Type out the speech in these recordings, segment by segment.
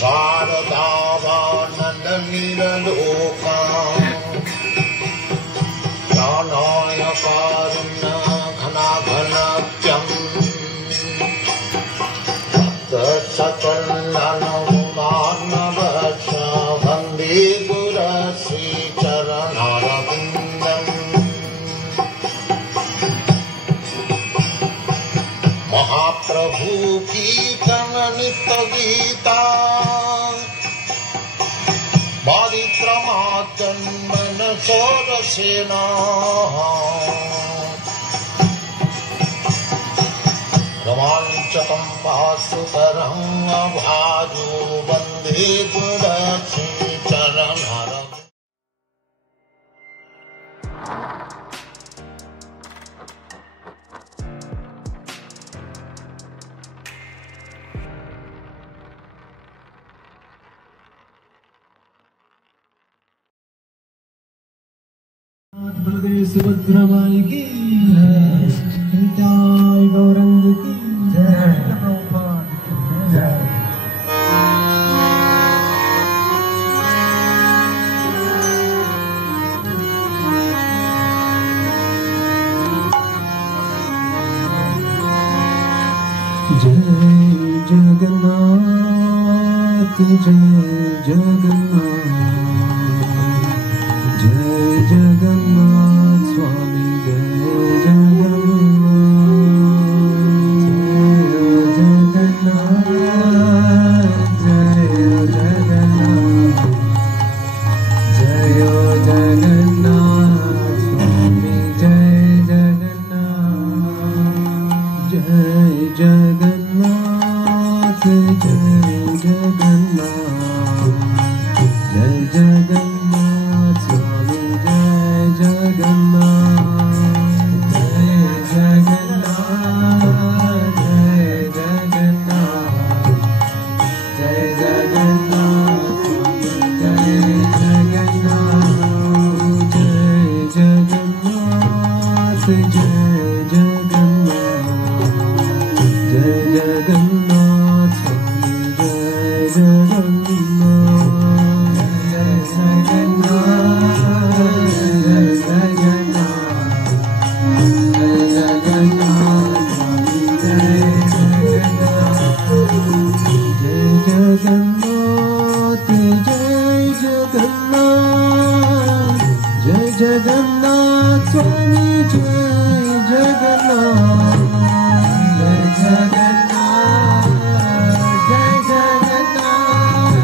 शारदावानन्दनीललोका ज्ञानाय कारुण्य घनाघनत्यम् तत्सचलनमार्णवश वन्दे गुरश्रीचरणारविन्दम् महाप्रभु कीर्तन नित्य गीता बादित्रमाचन्मन सोदसेना रोमाञ्चकं भासुतरं भाजो वन्दे गुरश्रीचरणरविन्दम् बलदेव सुभद्रा माई की जय गौरंग की जय प्रभुपाद की जय जगन्नाथ जय जगन्नाथ स्वामी जय जगन्नाथ जय जगन्नाथ जय जगन्नाथ स्वामी जय जगन्नाथ जय जगन्नाथ जय जगन्नाथ स्वामी जय जगन्नाथ जय जगन्नाथ जय जगन्नाथ जय जगन्नाथ जय जगन्नाथ जय जगन्नाथ जय जगन्नाथ स्वामी जय जगन्नाथ स्वामी जय जगन्नाथ जय जगन्नाथ जय जगन्नाथ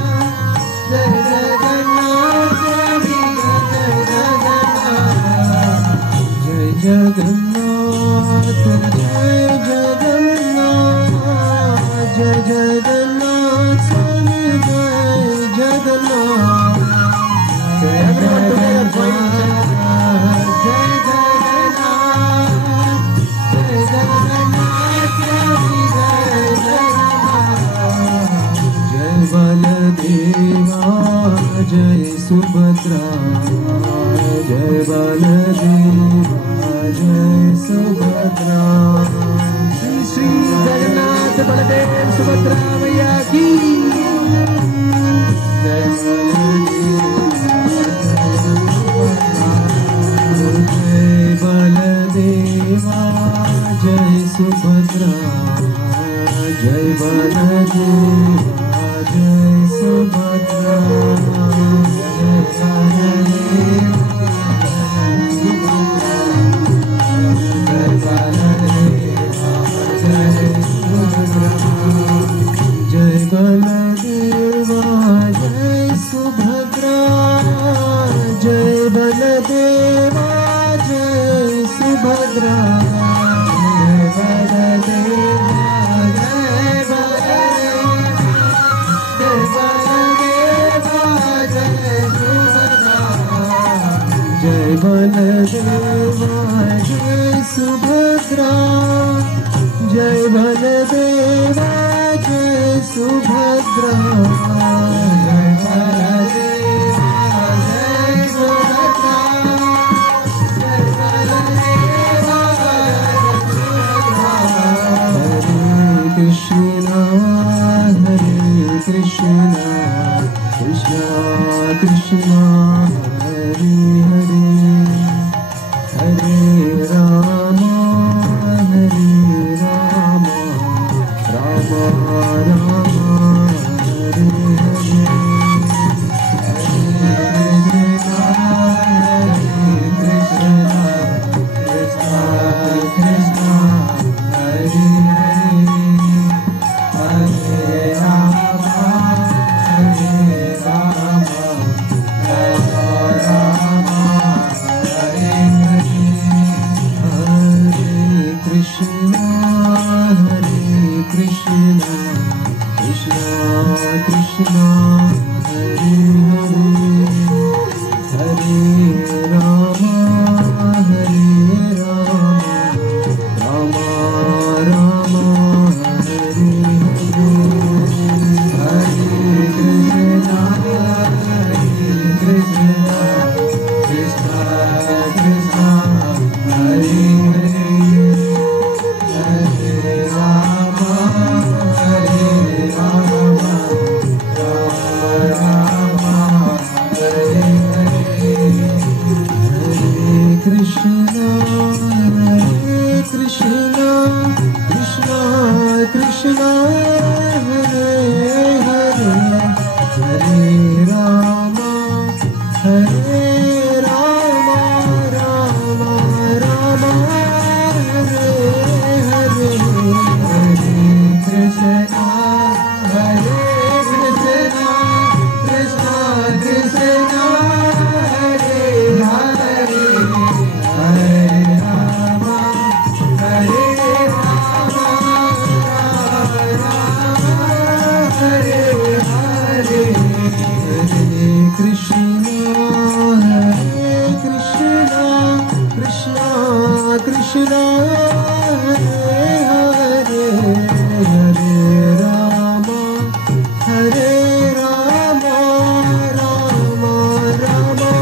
जय जगन्नाथ स्वामी जय जगन्नाथ जय जगन्नाथ जय जगन्नाथ जय जगन्नाथ स्वामी जय जगन्नाथ जय बलदेवा जय सुभद्रा जय बलदेवा जय सुभद्रा श्री श्री जगन्नाथ बलदेव सुभद्रा मैया की जय बलदेवा जय सुभद्रा जय बलदेवा जय सुभद्रा जय बलदेवा जय सुभद्रा जय बलदेवा जय सुभद्रा जय बलदेवा जय सुभद्रा जय बलदेवा जय सुभद्रा जय बलदेवा जय सुभद्रा जय बलदेवा जय सुभद्रा हरे Krishna Krishna Krishna Krishna Hare Hare Hare Rama Hare Rama Rama Rama Hare Hare Krishna Krishna Krishna Hare Hare Rama Hare Rama Rama Hare Krishna Krishna Krishna Krishna Hare Hare Hare Rama Hare Rama Rama Rama Hare Hare Krishna Hare Krishna Krishna Krishna Hare Hare Hare Rama Hare Rama Hare Hare Krishna Hare Krishna Krishna Krishna Hare Hare Hare Rama Hare Rama Rama Rama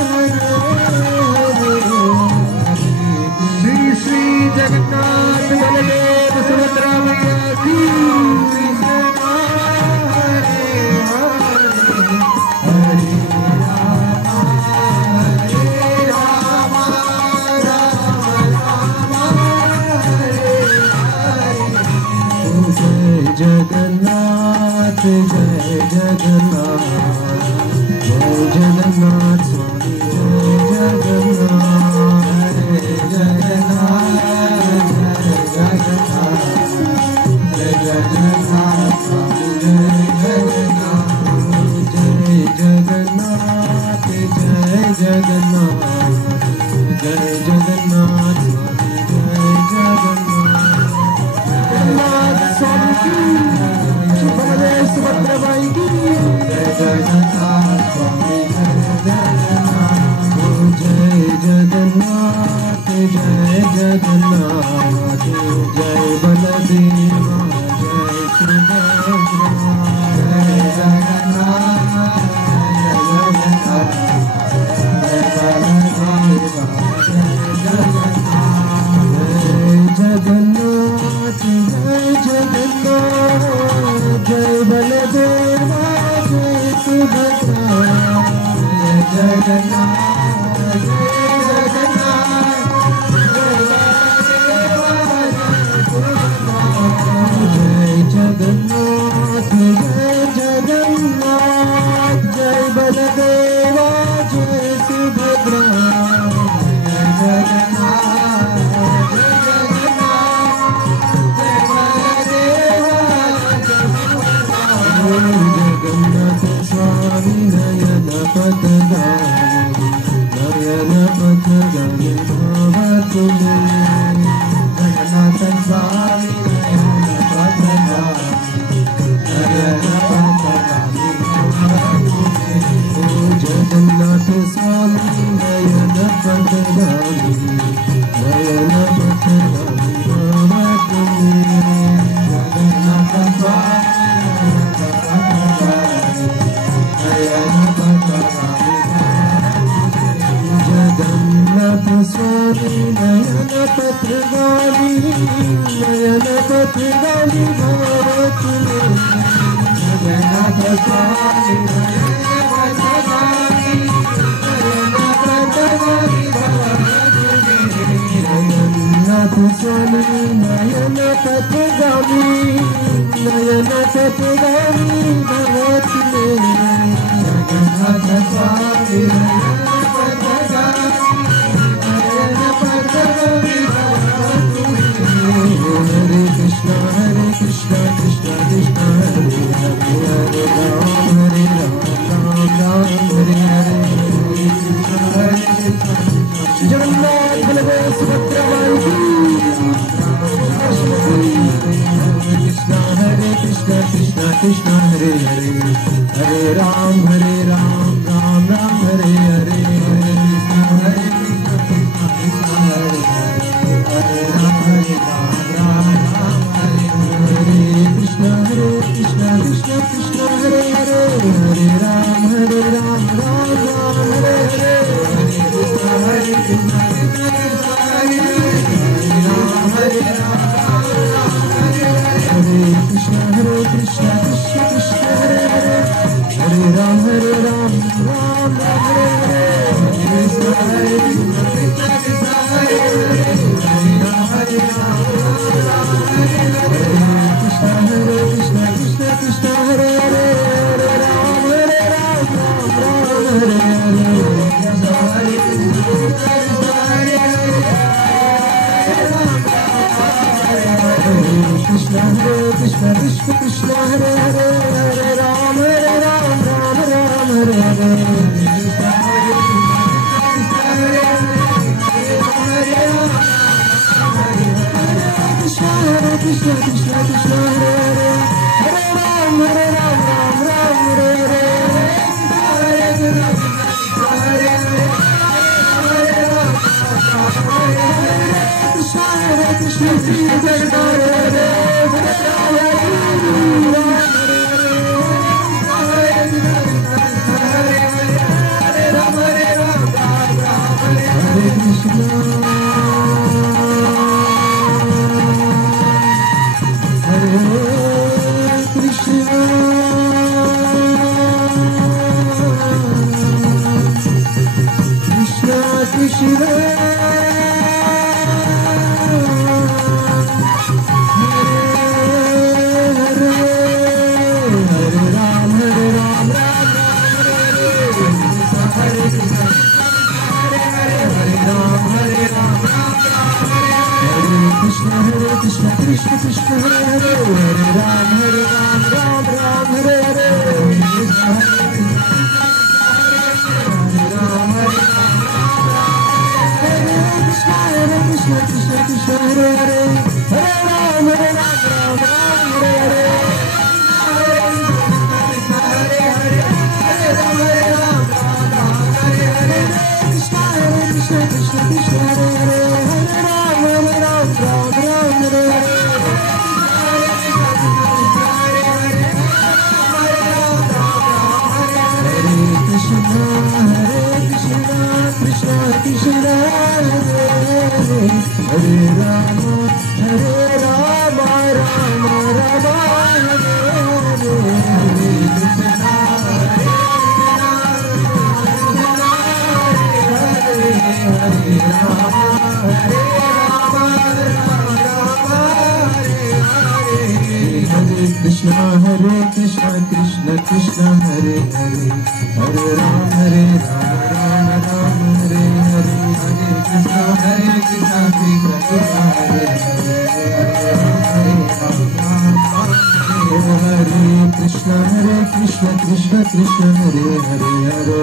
Hare Hare Shri Shri Jagannath Baladev Subhadra Maiya ki Krishna Hare Hare Hare Rama Hare Rama Rama Rama Hare Hare Jai Jagannath Jai Jagannath Jai Jagannath Swami Jai Jagannath Hare Jagannath Jai Jagannath Jai Jagannath Swami Jai Jagannath Jai Jagannath Jai Jagannath Jai Jagannath Swami Jai Jagannath Jagannath Swami ki Baladev Subhadra Mai ki Jai Jagannath Swami Jai Jagannath Jai Jagannath Jai Jagannath Jai Baladeva Jai Subhadra Jai Jagannath Jai Baladeva Jai Jagannath Jai Jagannath Jai Baladeva Jai Subhadra Jai Jagannath Jai Jagannath Jai Baladeva Jai Subhadra Jai Jagannath Swami Nayana Patadari Nayana Patadari Bhavatule Jagannath Swami Nayana Patadari Nayana Patadari Bhavatule Jagannath Swami Nayana Patadari Nayana Patadari Bhavatule Jagannath Swami Jagannath Swami Nayana Patadari Nayana Patadari Bhavatule Jagannath Swami Nayana Patadari Nayana Patadari Bhavatule Jagannath Swami Nayana Patadari Nayana Patadari Bhavatule Jagannath Swami Nayana Hare Krishna Krishna Krishna Hare Hare Hare Ram Ram Hare Hare Jagannath Baladev Subhadra Mai ki Krishna Hare Hare Hare Ram Ram Ram Hare Hare Hare Krishna Hare Krishna Krishna Hare Hare Hare Ram Ram Ram Hare Hare Krishna Hare Krishna Krishna Krishna Hare Hare Hare Ram Ram Ram Hare Hare Hare Krishna Hare Krishna Krishna Krishna Hare Hare Hare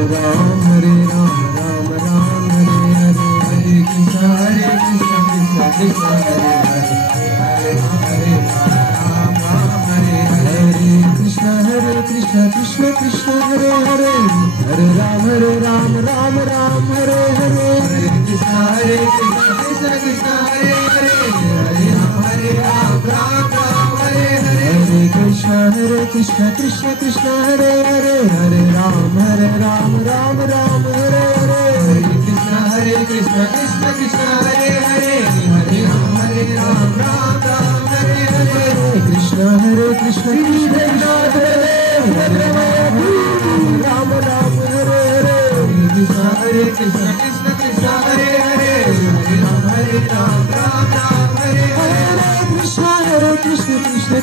Ram Hare Krishna Hare Krishna Krishna Krishna Hare Hare Hare Ram Ram Hare Hare Krishna Hare Krishna Krishna Krishna Hare Hare Hare Ram Hare Krishna Hare Krishna Krishna Krishna Hare Hare Hare Ram Hare Krishna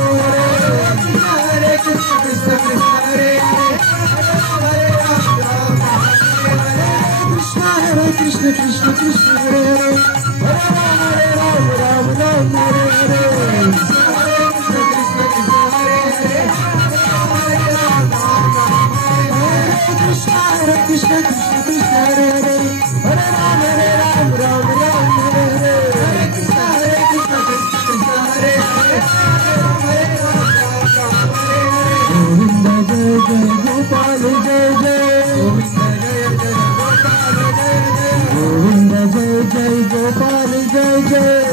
Hare Krishna Hare Krishna Krishna Krishna Hare Hare Hare Ram Ram Hare Hare Krishna Hare Krishna Krishna Krishna Hare Hare Hare Ram Hare Hare Krishna Hare Krishna Krishna Krishna Hare Hare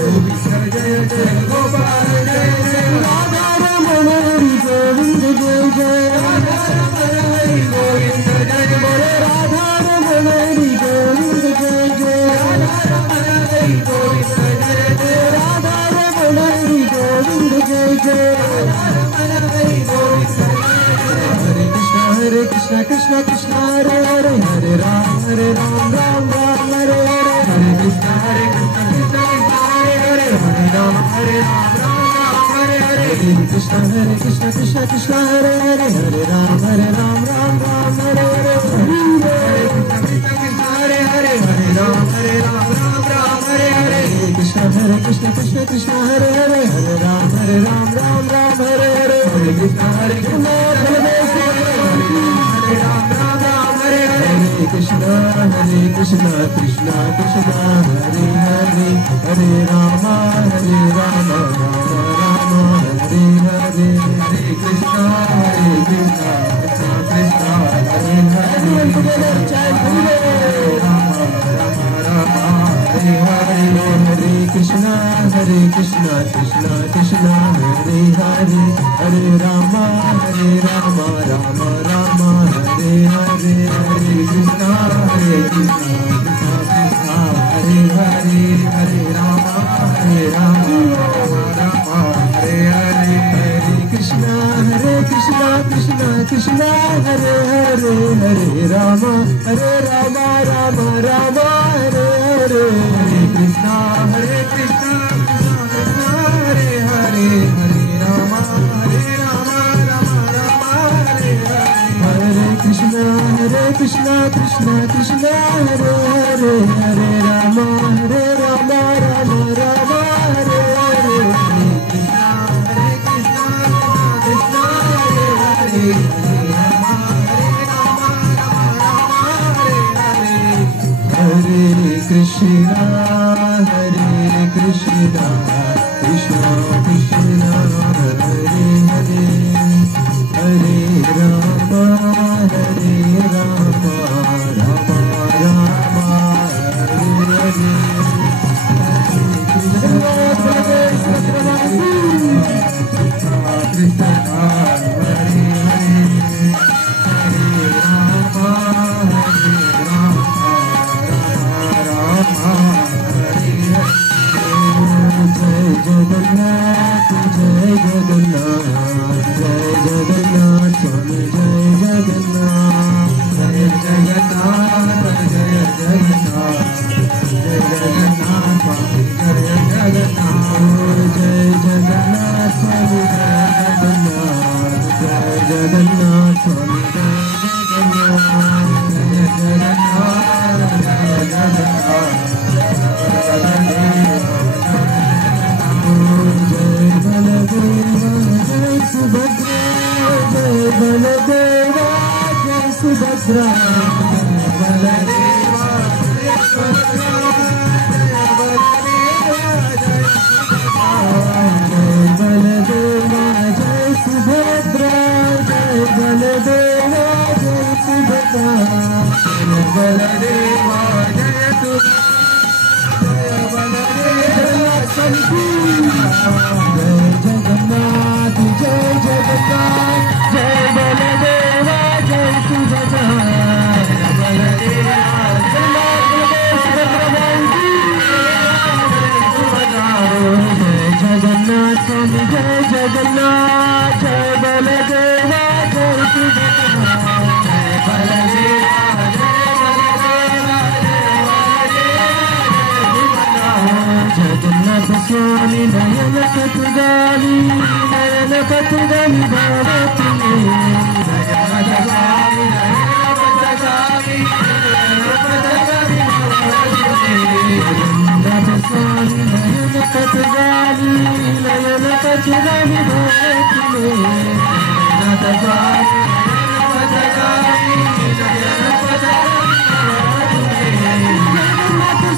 जय जय गोपाल जय जय राधा रमण हरि गोविंद जय जय राधा रमण हरि गोविंद जय बोले राधा रमण हरि गोविंद जय जय राधा रमण हरि गोविंद जय जय राधा रमण हरि गोविंद जय जय राधा रमण हरि गोविंद हरे Krishna Krishna Krishna Hare Hare Hare Ram Ram Ram Hare Hare Hare Krishna Krishna Hare Hare Hare Ram Ram Ram Hare Hare Hare Krishna Krishna Krishna Hare Hare Hare Ram Ram Ram Hare Hare Hare Krishna Krishna Hare Hare Hare Ram Ram Ram Hare Hare Krishna Krishna Krishna Hare Hare Hare Ram Ram Ram Hare Hare Hare Krishna Krishna Krishna Krishna Krishna Hare Hare Hare Rama Rama Rama Hare Hare Hare Krishna Krishna Krishna Hare Hare Hare Rama Rama Hare Hare Hare Krishna Krishna Krishna Hare Hare Hare Rama Rama Rama Hare Hare Hare Krishna Krishna Hare Hare Hare Rama Rama Hare Hare Hare Krishna Krishna Krishna Hare Hare Hare Rama Rama Rama Hare Hare Hare Krishna Krishna Hare Hare Hare Rama Rama Rama Hare Hare Hare Krishna Krishna Krishna Hare Hare Hare Rama Rama Rama Hare Hare Hare Krishna Krishna Hare Hare Hare Rama Rama Hare Hare Hare Krishna Krishna Krishna Hare Hare Hare Rama Rama Rama Hare Hare Krishna Hare Hare Hare Rama Rama Hare Hare Jai Jagannath Jai Jagannath Jai Jagannath Swami Jai Jagannath Jai Jagannath Jai Jagannath Jai Jagannath Swami Jai Jagannath Jai Jagannath Swami Jai Jagannath Jai Jagannath Swami Jai Jagannath Jai Jagannath Jai Jagannath Subhadra Jai Baladeva Jai Subhadra Baladeva Jai Baladeva Jai Subhadra Jai Baladeva Jai Subhadra Jai Baladeva Jai Jagannath Jai Jagannath Jai Baladeva Jai Subhadra Baladeva Jai Jagannath Swami Jai Jagannath Jai Baladeva Jai Subhadra Jai Baladeva Jagannath Swami Nayana Patugani Nayana Patugani Bhavati Nayana Patugani Nayana Patugani Jagannath Swami Nayana Patugani Nayana Patugani Bhavati Nayana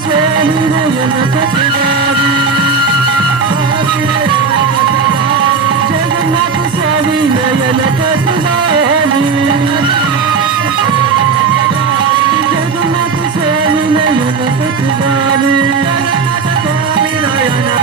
Swami Nayana Patugani Jagannath Swami Nayana Patugani Jagannath Swami Nayana Patugani Jagannath Swami Nayana Patugani Jagannath Swami Nayana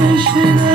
Krishna